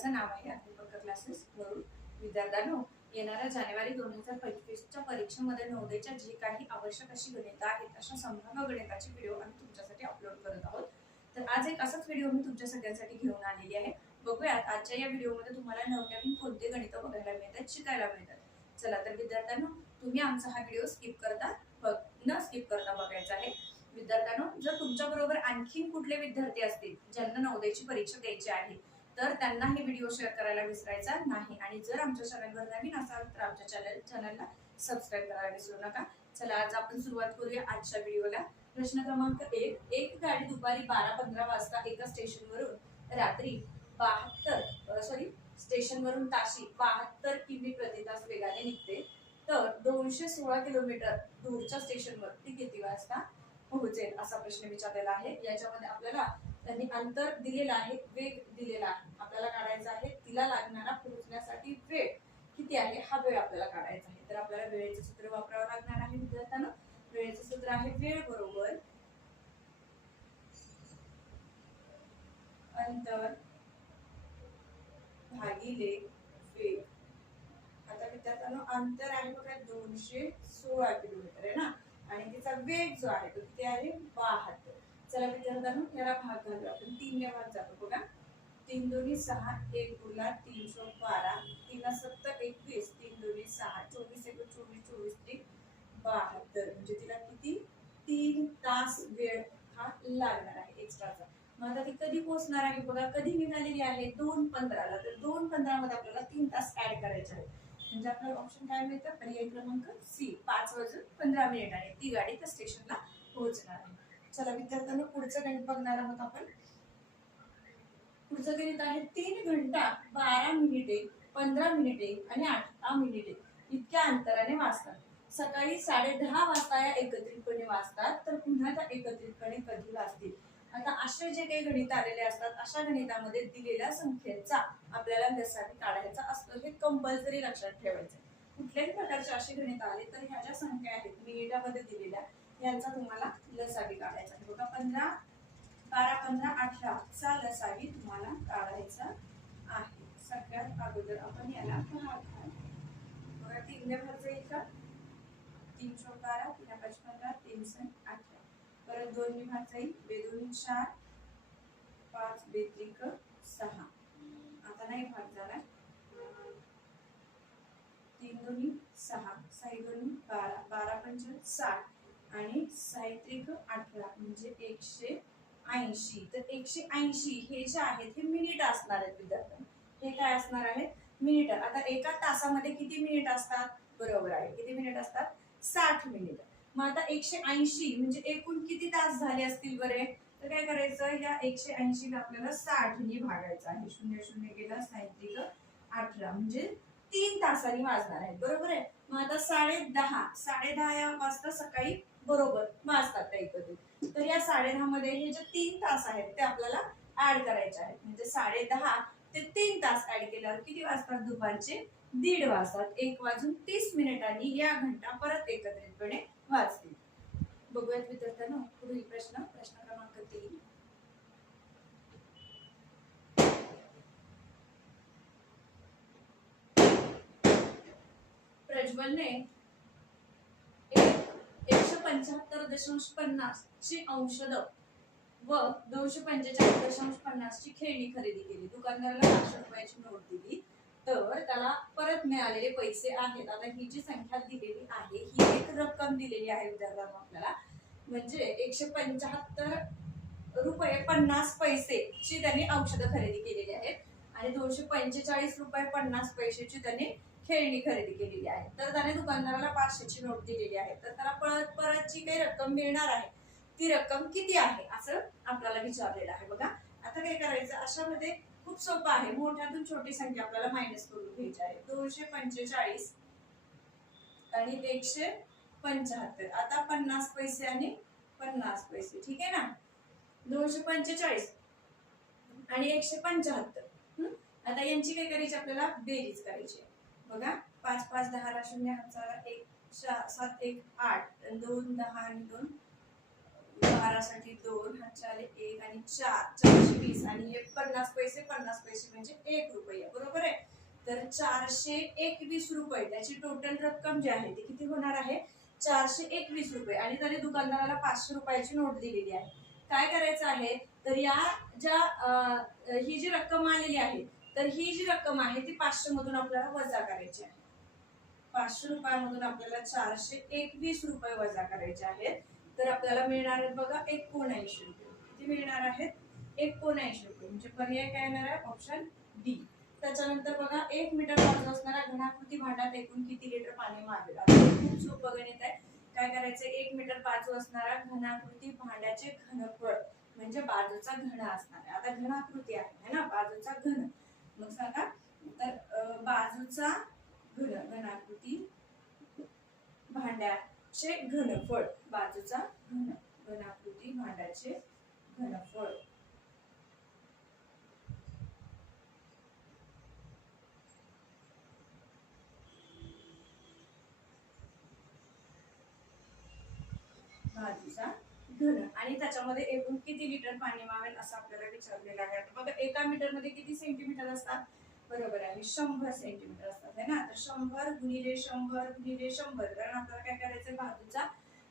माझं नाव आहे. अध्यापक क्लासेस वरून. विद्यार्थ्यांनो येणाऱ्या जानेवारी दोन हजार पंचवीसच्या परीक्षेमध्ये नवोदयच्या जे काही आवश्यक अशी गणितं आहेत अशा संभाव्य गणिताचे व्हिडिओ आम्ही तुमच्यासाठी अपलोड करत आहोत. तर आज एक असाच व्हिडिओ मी तुमच्या सगळ्यांसाठी घेऊन आलेली आहे. बघूयात आजच्या या व्हिडिओमध्ये तुम्हाला नवनवीन कोणते गणितं बघायला मिळतात शिकायला मिळतात. चला तर विद्यार्थ्यांनो तुम्ही आमचा हा व्हिडिओ स्किप करता बघ न स्किप करता बघायचा आहे. विद्यार्थ्यांनो जर तुमच्या बरोबर आणखीन कुठले विद्यार्थी असतील ज्यांना नवोदयची परीक्षा द्यायची आहे तर त्यांना हे व्हिडिओ शेअर करायला विसरायचा नाही. आणि जर आमच्या चॅनलवर नवीन असाल तर आमच्या चॅनल चॅनलला सबस्क्राईब करायला विसरू नका. चला आज आपण सुरुवात करूया आजच्या व्हिडिओला प्रश्न क्रमांक एक. एक गाडी दुपारी बारा पंधरा वाजता एका स्टेशनवरून रात्री बहात्तर सॉरी स्टेशनवरून ताशी बहात्तर किमी प्रति तास वेगाने निघते. तर दोनशे सोळा किलोमीटर दूरच्या स्टेशनवर ती किती वाजता पोहोचेल असा प्रश्न विचारलेला आहे. याच्यामध्ये आपल्याला त्यांनी अंतर दिलेलं आहे वेग दिलेला आहे. आपल्याला काढायचा आहे तिला लागणारा पोहोचण्यासाठी वेळ किती आहे हा वेळ आपल्याला काढायचा आहे. तर आपल्याला वेळेचे सूत्र वापरावं लागणार आहे विद्यार्थ्यांना. वेळेचे सूत्र आहे वेळ बरोबर अंतर भागिले वेग. आता विद्यार्थ्यांना अंतर आहे बघा दोनशे सोळा किलोमीटर आहे ना? आणि तिचा वेग जो आहे तो किती आहे? बहात्तर. चला विद्यार्थ्यांनो ह्याला भाग घालू आपण तीनने भाग जातो. बघा. तीन दोन्ही सहा एक गुला सो बारा. तीन सत्तर एकवीस. तीन दोन्ही सहा चोवीस एक चोवीस चोवीस तीन बहात्तर. म्हणजे तिला किती? तीन तास वेळ हा लागणार आहे एक्स्ट्राचा. मग आता ती कधी पोहोचणार आहे? बघा कधी निघालेली आहे? दोन पंधराला. तर दोन पंधरा मध्ये आपल्याला तीन तास ऍड करायचे आहेत. म्हणजे आपल्याला ऑप्शन काय मिळतं? पर्याय क्रमांक सी. पाच वाजून पंधरा मिनिट आहे. ती गाडी त्या स्टेशनला पोहोचणार आहे. चला विद्यार्थ्यांना पुढचं गणित बघणार आहोत आपण. पुढचं गणित आहे तीन घंटा बारा मिनिटे पंधरा मिनिटे आणि अठरा मिनिटे. इतक्या अंतराने वाचतात. सकाळी साडे दहा वाजता या एकत्रितपणे वाचतात तर पुन्हा त्या एकत्रितपणे कधी वाचतील? आता असे जे काही गणित आलेले असतात अशा गणितामध्ये दिलेल्या संख्येचा आपल्याला लसाने काढायचा असतो. हे कंपल्सरी लक्षात ठेवायचं. कुठल्याही प्रकारचे असे गणित आले तर ह्या ज्या संख्या आहेत मिनिटामध्ये दिलेल्या यांचा तुम्हाला लसावी काढायचा आहे. बघा पंधरा बारा पंधरा अठराचा लसावी तुम्हाला काढायचा आहे. सगळ्यात अगोदर आपण याला भाग घालू. बघा तीन ने जाईल का? तीन चौक बारा तीन पाच पंधरा तीन सण अठरा. परत दोन ने भाग जाईल बेदोन चार पाच बेत्रिक सहा. आता नाही भाग झाला. तीन दोन्ही सहा साई दोन्ही बारा बारा पंच साठ. आणि साहित्रिक अठरा म्हणजे एकशे ऐंशी. तर एकशे ऐंशी हे जे आहेत हे मिनिट असणार आहेत विद्यार्थ्यांना हे काय असणार आहेत? मिनिट आता एका तासामध्ये किती मिनिट असतात? बरोबर आहे. किती मिनिट असतात? साठ मिनिट मग आता एकशे ऐंशी म्हणजे एकूण किती तास झाले असतील बरे? तर काय करायचं? या एकशे ऐंशी ला आपल्याला साठनी भागायचं आहे. शून्य शून्य गेला साहित्रिक अठरा म्हणजे तीन तासांनी वाजणार आहेत. बरोबर आहे? मग आता साडे दहा. साडे दहा या वाजता सकाळी बरोबर वाजतात त्या एकत्रित तर या साडे दहा मध्ये हे जे तीन तास आहेत ते आपल्याला ऍड करायचे आहेत. म्हणजे साडे दहा ते तीन तास ऍड केल्यावर किती वाजतात? दुपारचे दीड वाजतात. एक वाजून तीस मिनिटांनी या घंटा परत एकत्रितपणे वाजतील बघूयात विद्यार्थ्यांना पुढील प्रश्न प्रश्न क्रमांक तीन. प्रज्वलने पंच्याहत्तर दशांश पन्नास ची औषध व दोनशे पंचेचाळीस दशांश पन्नास ची खेळणी खरेदी केली. दुकानदाराला पाचशे रुपयाची नोट दिली. तर त्याला परत मिळालेले पैसे आहेत. आता ही जी संख्या दिलेली आहे ही एक रक्कम दिलेली आहे विद्यार्थ्यांना आपल्याला. म्हणजे एकशे पंच्याहत्तर रुपये पन्नास पैसे ची त्यांनी औषधं खरेदी केलेली आहेत. आणि दोनशे पंचेचाळीस रुपये पन्नास पैशाची त्यांनी खेळणी खरेदी केलेली आहे. तर त्याने दुकानदाराला पाचशेची नोट दिलेली आहे. तर त्याला परत परत जी काही रक्कम मिळणार आहे ती रक्कम किती आहे असं आपल्याला विचारलेलं आहे बघा. आता काय करायचं? अशामध्ये खूप सोपं आहे. मोठ्यातून छोटी संख्या आपल्याला मायनस करून घ्यायची आहे. दोनशे पंचेचाळीस आणि एकशे पंच्याहत्तर. आता पन्नास पैसे आणि पन्नास पैसे. ठीक आहे ना? दोनशे पंचेचाळीस आणि एकशे पंचाहत्तर आता यांची काय करायची? आपल्याला बेरीज करायची आहे. बघा पाच पाच दहा ला शून्य हाताला एक सात एक आठ दोन दहा आणि दोन बारासाठी दोन हातचे आले एक आणि चार चारशे वीस आणि हे पन्नास पैसे पन्नास पैसे म्हणजे एक रुपये बरोबर आहे? तर चारशे एकवीस रुपये त्याची टोटल रक्कम जी आहे ती किती होणार आहे? चारशे एकवीस रुपये आणि त्याने दुकानदाराला पाचशे रुपयाची नोट दिलेली आहे. काय करायचं आहे? तर या ज्या ही जी रक्कम आलेली आहे तर ही जी रक्कम आहे ती पाचशे मधून आपल्याला वजा करायची आहे. पाचशे रुपयामधून आपल्याला चारशे एकवीस रुपये वजा करायचे आहेत. तर आपल्याला मिळणार आहेत बघा एकोणऐंशी रुपये. किती मिळणार आहेत? एकोणऐंशी रुपये. म्हणजे पर्याय काय येणार आहे? ऑप्शन डी त्याच्यानंतर बघा एक मीटर बाजू असणाऱ्या घनाकृती भांड्यात एकूण किती लिटर पाणी मारले खूप सोपं गणित आहे. काय करायचं? एक मीटर बाजू असणारा घनाकृती भांड्याचे घनफळ म्हणजे बाजूचा घन असणार आहे. आता घनाकृती आहे ना? बाजूचा घन. मग सांगा तर बाजूचा घन घनाकृती भांड्याचे घनफळ. बाजूचा घन घनाकृती भांड्याचे घनफळ. बाजूचा आणि त्याच्यामध्ये एकूण किती लिटर पाणी मावेल असं आपल्याला विचारलेलं आहे. आता बघा एका मीटरमध्ये किती सेंटीमीटर असतात? बरोबर आहे. शंभर सेंटीमीटर असतात है ना? तर शंभर गुणिले शंभर गुणिले शंभर कारण आपल्याला काय करायचंय? बाजूचा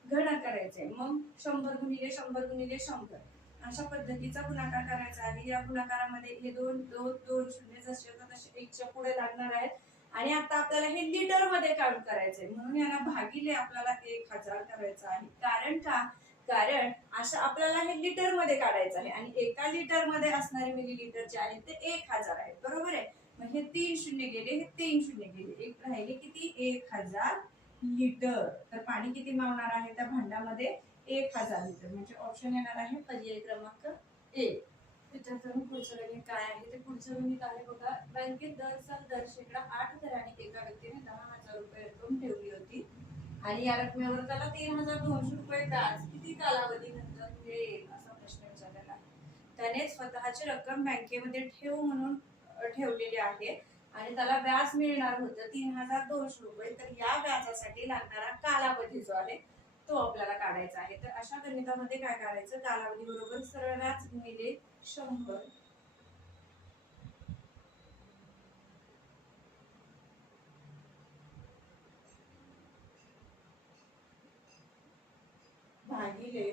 घन करायचंय. मग शंभर गुणिले शंभर गुणिले शंभर. अशा पद्धतीचा गुणाकार करायचा आहे. या गुणाकारामध्ये हे दोन दोन दोन शून्य जसे होतात तसे एकच्या पुढे लागणार आहेत. आणि आता आपल्याला हे लिटरमध्ये काउंट करायचंय. म्हणून यांना भागिले आपल्याला एक हजार करायचं आहे. कारण का? कारण असं आपल्याला हे लिटरमध्ये काढायचं आहे. आणि एका लिटरमध्ये असणारे मिलीलिटर जे आहेत ते एक हजार आहेत. बरोबर आहे? मग हे तीन शून्य गेले हे तीन शून्य गेले. एक राहिले किती? एक हजार लिटर तर पाणी किती मावणार आहे? त्या भांड्यामध्ये एक हजार लिटर म्हणजे ऑप्शन येणार आहे पर्याय क्रमांक एक. विद्यार्थ्यांनो पुढचं गणित काय आहे? ते पुढचं गणित आहे बघा. बँकेत दर साल दर शेकडा आठ दराने एका व्यक्तीने दहा हजार रुपये रक्कम ठेवली होती. आणि या रकमेवर त्याला तीन हजार दोनशे रुपये व्याज किती कालावधी नंतर मिळेल असा प्रश्न विचारलेला आहे. त्याने स्वतःची रक्कम बँकेमध्ये ठेव म्हणून ठेवलेली आहे. आणि त्याला व्याज मिळणार होतं तीन हजार दोनशे रुपये. तर या व्याजासाठी लागणारा कालावधी जो आहे तो आपल्याला काढायचा आहे. तर अशा गणितामध्ये काय करायचं? कालावधी बरोबर सरळ व्याज मिळेल शंभर भागिले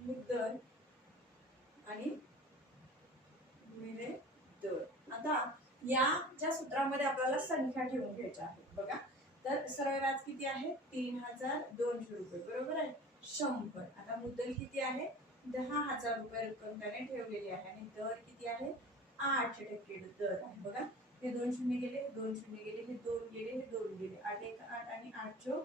मुद्दल आणि गुणिले दर आता या ज्या सूत्रामध्ये आपल्याला संख्या ठेवून घ्यायच्या आहेत बघा. तर सरळ व्याज किती आहे? तीन हजार दोनशे रुपये बरोबर आहे? शंभर. आता मुद्दल किती आहे? दहा हजार रुपये रक्कम त्याने ठेवलेली आहे आणि दर किती आहे? आठ टक्के दर आहे बघा. हे दोन शून्य गेले हे दोन शून्य गेले हे दोन गेले हे दोन गेले. आठ एक आठ आणि आठ चो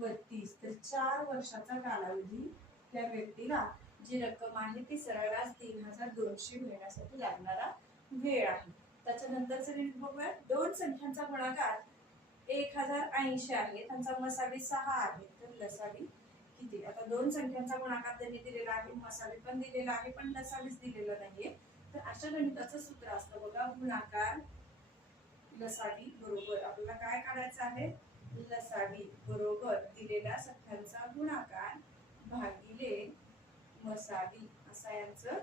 बत्तीस. तर चार वर्षाचा कालावधी त्या व्यक्तीला जी रक्कम आहे ती सरळ व्याज तीन हजार दोनशे मिळण्यासाठी लागणारा वेळ आहे. त्याच्यानंतरचं गणित बघूया. दोन संख्यांचा गुणाकार एक हजार ऐंशी आहे. त्यांचा मसावी सहा आहे. तर लसावी किती? आता दोन संख्यांचा गुणाकार त्यांनी दिलेला आहे. मसावी पण दिलेला आहे पण लसावीच दिलेलं नाहीये. तर अशा गणिताचं सूत्र असतं बघा. गुणाकार लसावी बरोबर. आपल्याला काय काढायचं आहे? लसावी बरोबर दिलेल्या संख्यांचा गुणाकार भागिले मसावी असा यांचं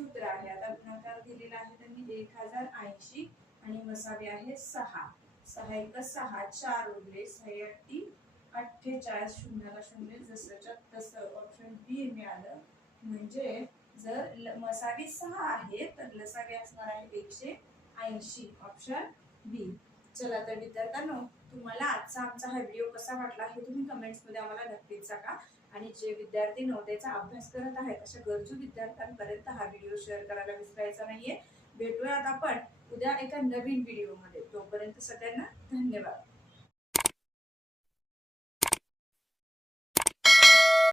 सूत्र आहे. आता गुणाकार दिलेला आहे त्यांनी एक हजार ऐंशी आणि मसावी आहे सहा. सहा एक सहा चार उरले सह्याटी अठ्ठेचाळीस शून्याला शून्य जसंच्या तसं ऑप्शन बी मिळालं. म्हणजे जर ल- मसावी सहा आहे तर लसावी असणार आहे एकशे ऐंशी ऑप्शन बी चला तर विद्यार्थ्यांनो तुम्हाला आजचा आमचा हा व्हिडिओ कसा वाटला हे तुम्ही कमेंट्समध्ये आम्हाला नक्कीच सांगा. आणि जे विद्यार्थी नव्हतेचा अभ्यास करत आहेत अशा गरजू विद्यार्थ्यांपर्यंत हा व्हिडिओ शेअर करायला विसरायचा नाहीये. भेटूयात आपण उद्या एका नवीन व्हिडिओमध्ये तोपर्यंत सगळ्यांना धन्यवाद.